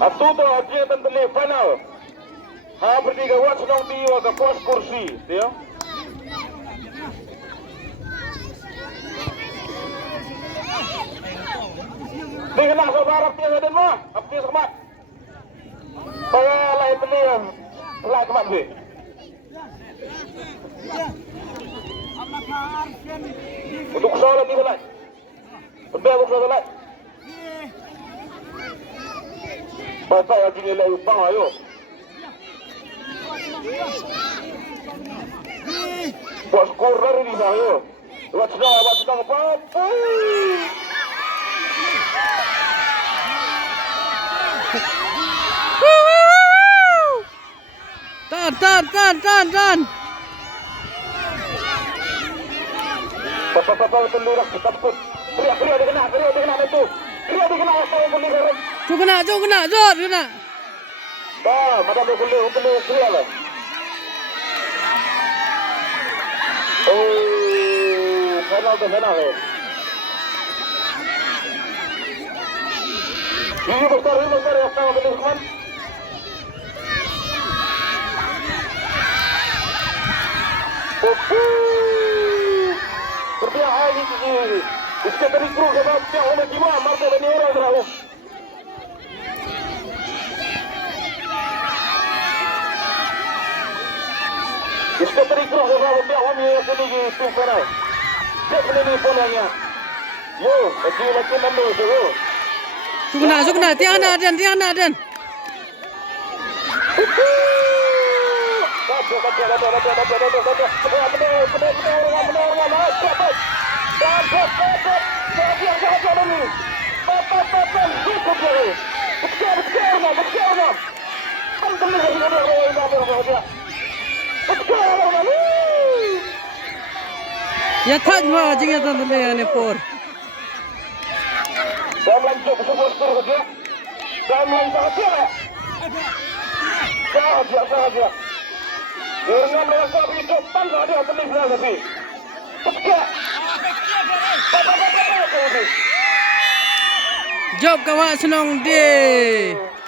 Atuto dia tentang final. Ha bertiga wat senang dia ke pos kursi, dia. Dia nak saudara dia dan mah, apa dia semat? Saya lain beliau, lain semat dia. Untuk soalan ni lain. Sampai untuk soalan lain. Bapak yang tinggal lagi bang ayo. Bos korner ini ayo. Buat sedang apa? Tan. Papa telur tetap pun. Kriya dia kena itu. Kriya dia kena apa yang boleh garam. Jom kena. Dah, macam tu boleh kriya lah. Oh, final. Ini besar ya, sama boleh teman. Berpihak lagi ini. इसके तरीकों के बाद क्या होने की मां मरते बने हो रहा हूँ इसके तरीकों के बाद क्या होने की तुम करा देखने नहीं बोलेंगे यो अच्छी लगती नंबर से वो Sukna, tiana den. Ya tak mah jingga tan le por. Job kawan senang deh.